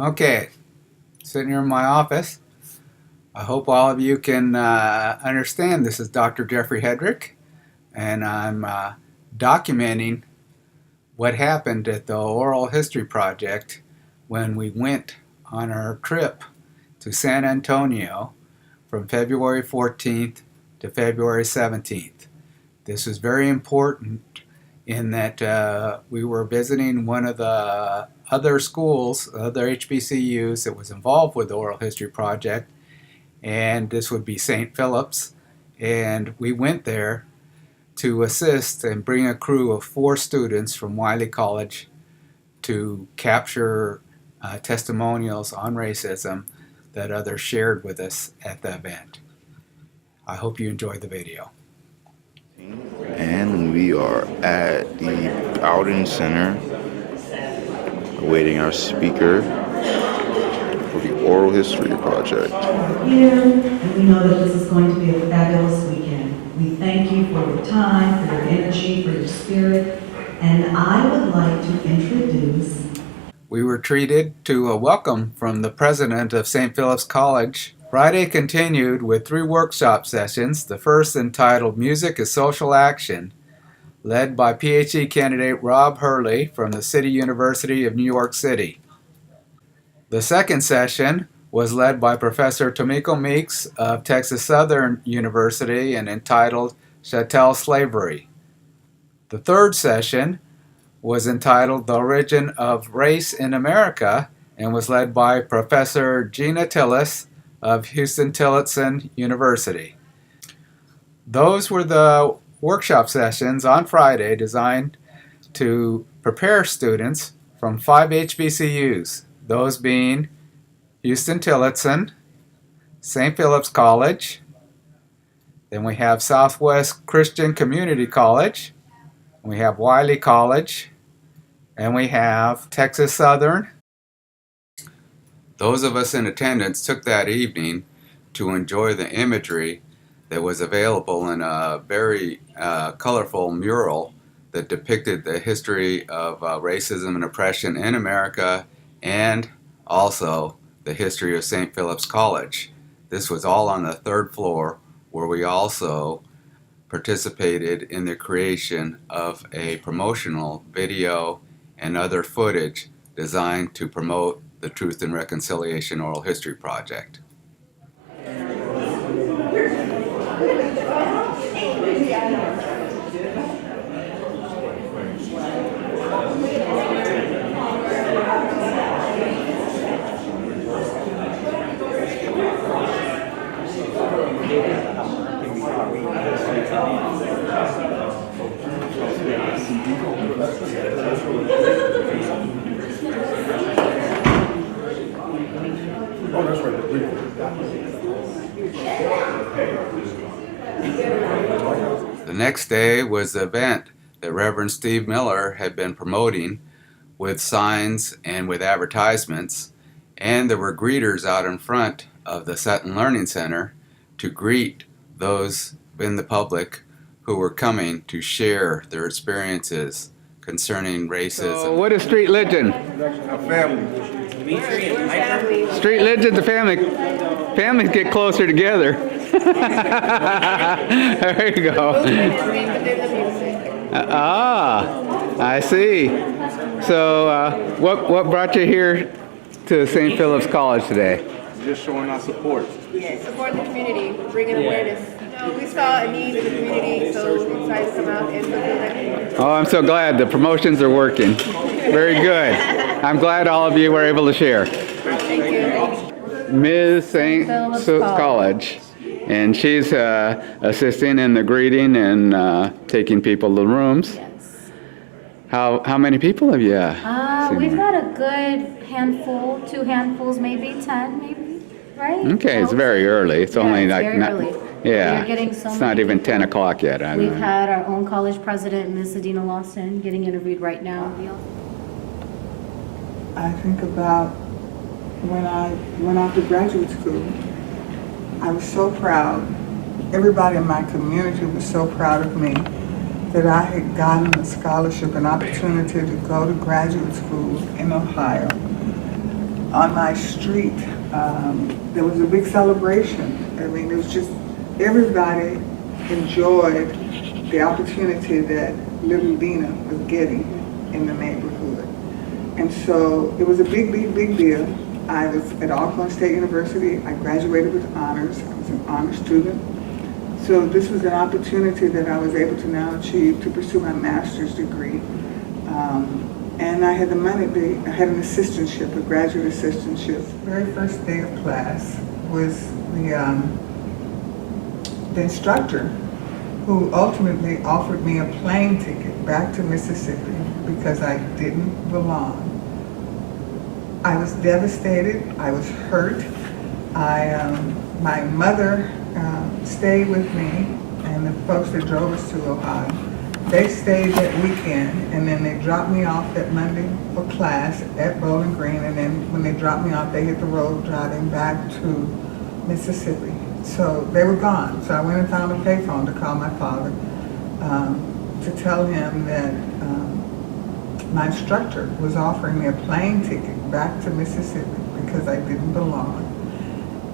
Okay, sitting here in my office. I hope all of you can understand. This is Dr. Jeffrey Hedrick, and I'm documenting what happened at the Oral History Project when we went on our trip to San Antonio from February 14th to February 17th. This was very important in that we were visiting one of the other schools, other HBCUs that was involved with the Oral History Project, and this would be St. Philip's, and we went there to assist and bring a crew of 4 students from Wiley College to capture testimonials on racism that others shared with us at the event. I hope you enjoyed the video. And we are at the Bowden Center awaiting our speaker for the Oral History Project. Here, and we know that this is going to be a fabulous weekend. We thank you for your time, for your energy, for your spirit, and I would like to introduce. We were treated to a welcome from the president of St. Philip's College. Friday continued with 3 workshop sessions, the first entitled Music is Social Action, led by PhD candidate Rob Hurley from the City University of New York City. The second session was led by Professor Tomiko Meeks of Texas Southern University and entitled Chattel Slavery. The third session was entitled The Origin of Race in America and was led by Professor Gina Tillis of Huston-Tillotson University. Those were the workshop sessions on Friday designed to prepare students from 5 HBCUs, those being Huston-Tillotson, St. Philip's College, then we have Southwest Christian Community College, we have Wiley College, and we have Texas Southern. Those of us in attendance took that evening to enjoy the imagery that was available in a very colorful mural that depicted the history of racism and oppression in America and also the history of St. Philip's College. This was all on the 3rd floor, where we also participated in the creation of a promotional video and other footage designed to promote the Truth and Reconciliation Oral History Project. The next day was the event that Reverend Steve Miller had been promoting with signs and with advertisements, and there were greeters out in front of the Sutton Learning Center to greet those in the public who were coming to share their experiences concerning racism. So what is street legend? A family. Street legend's a family. Families get closer together. There you go. I see. So what brought you here to St. Philip's College today? Just showing our support. Yeah, support the community, bringing awareness. We saw a need in the community, so we decided to come out and look at that. Oh, I'm so glad the promotions are working. Very good. I'm glad all of you were able to share. Thank you. Ms. St. Philip's College, and she's assisting in the greeting and taking people to the rooms. Yes. How many people have you seen We've here? got a good handful, 2 handfuls, maybe 10, maybe, right? Okay, it's very early. It's only it's like very early. Yeah, We're getting so it's not many even people. 10 o'clock yet. I don't We've know. had our own college president, Ms. Adina Lawson, getting interviewed right now. I think about when I went off to graduate school. I was so proud. Everybody in my community was so proud of me that I had gotten a scholarship, an opportunity to go to graduate school in Ohio. on my street, there was a big celebration. I mean, it was just, everybody enjoyed the opportunity that little Dina was getting in the neighborhood. And so it was a big, big, big deal. I was at Alcorn State University. I graduated with honors. I was an honor student. So this was an opportunity that I was able to now achieve to pursue my master's degree. And I had the money, I had an assistantship, a graduate assistantship. The very first day of class was the instructor who ultimately offered me a plane ticket back to Mississippi because I didn't belong. I was devastated, I was hurt. My mother stayed with me, and the folks that drove us to Ohio, they stayed that weekend, and then they dropped me off that Monday for class at Bowling Green, and then when they dropped me off, they hit the road driving back to Mississippi. So they were gone. So I went and found a payphone to call my father to tell him that my instructor was offering me a plane ticket back to Mississippi because I didn't belong.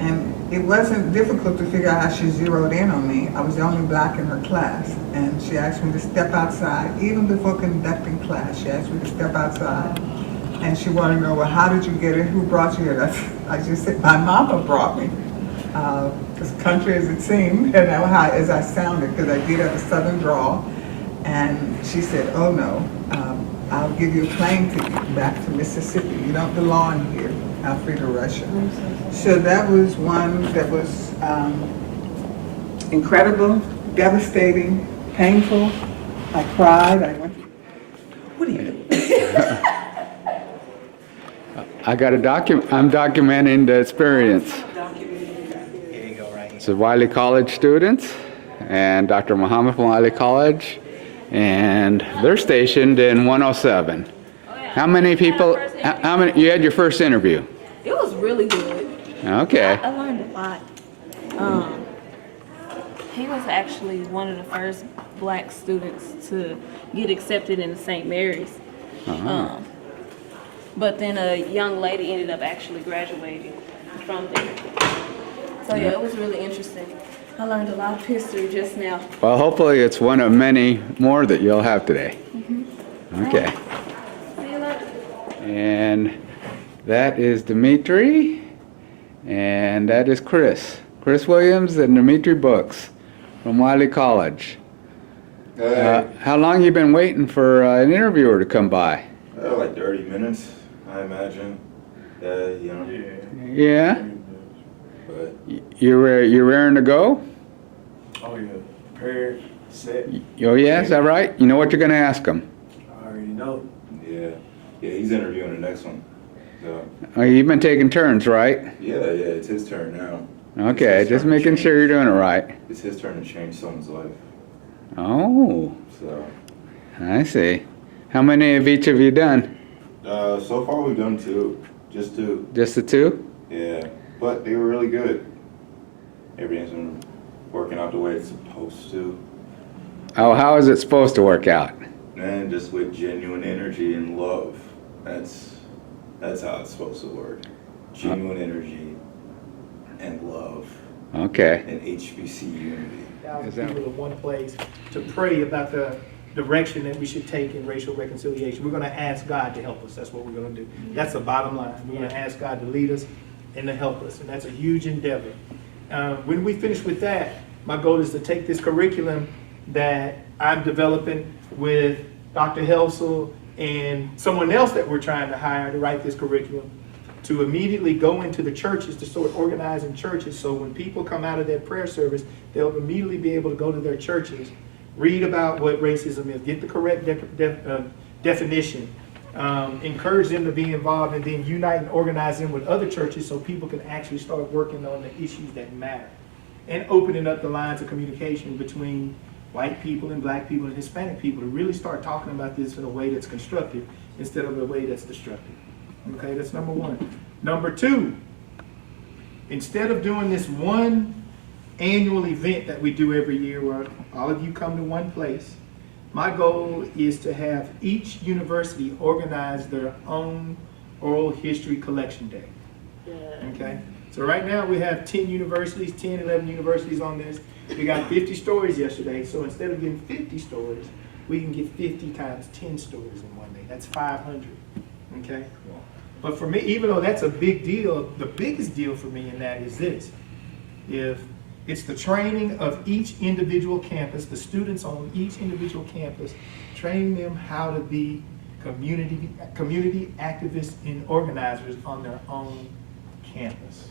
And it wasn't difficult to figure out how she zeroed in on me. I was the only black in her class, and she asked me to step outside. Even before conducting class, she asked me to step outside. And she wanted to know, well, how did you get it? Who brought you here? I just said, my mama brought me. As country as it seemed, and as I sounded, because I did have a southern drawl. And she said, oh no, I'll give you a plane ticket back to Mississippi. You don't belong here. I'll free to Russia. So that was one that was incredible, devastating, painful. I cried. I went. What are you doing? I got I'm documenting the experience. It's the Wiley College students and Dr. Muhammad from Wiley College, and they're stationed in 107. How many people, how many, you had your first interview? It was really good. Okay. I learned a lot. He was actually one of the first black students to get accepted into St. Mary's. But then a young lady ended up actually graduating from there. So yeah, it was really interesting. I learned a lot of history just now. Well, hopefully it's one of many more that you'll have today. Okay. See you later. And that is Dimitri, and that is Chris. Chris Williams and Dimitri Books from Wiley College. How long you been waiting for an interviewer to come by? Like 30 minutes, I imagine. Yeah? But You're raring to go? Oh yeah, prepared, set. Oh yeah, is that right? You know what you're going to ask him? I already know. yeah, he's interviewing the next one. So You've been taking turns, right? yeah, it's his turn now. Okay, It's his just turn to making change- sure you're doing it right. It's his turn to change someone's life. Oh, So I see. How many of each have you done? so far we've done two, just two. Just the two? Yeah, but they were really good. Everything's been working out the way it's supposed to. Oh, how is it supposed to work out? And just with genuine energy and love. That's how it's supposed to work. Genuine energy and love Okay. and HBC unity. Is that- People in one place to pray about the direction that we should take in racial reconciliation. We're going to ask God to help us. That's what we're going to do. That's the bottom line. We're going to ask God to lead us and to help us, and that's a huge endeavor. When we finish with that, my goal is to take this curriculum that I'm developing with Dr. Helsel and someone else that we're trying to hire to write this curriculum, to immediately go into the churches, to start organizing churches, so when people come out of their prayer service, they'll immediately be able to go to their churches, read about what racism is, get the correct definition, encourage them to be involved, and then unite and organize them with other churches so people can actually start working on the issues that matter, and opening up the lines of communication between white people and black people and Hispanic people to really start talking about this in a way that's constructive instead of a way that's destructive. Okay, that's number one. Number two, instead of doing this one annual event that we do every year where all of you come to one place, my goal is to have each university organize their own Oral History Collection Day. Okay? So right now we have 10 universities, 10, 11 universities on this. We got 50 stories yesterday, so instead of getting 50 stories, we can get 50 times 10 stories in one day. That's 500. Okay? But for me, even though that's a big deal, the biggest deal for me in that is this. If it's the training of each individual campus, the students on each individual campus, training them how to be community activists and organizers on their own campus.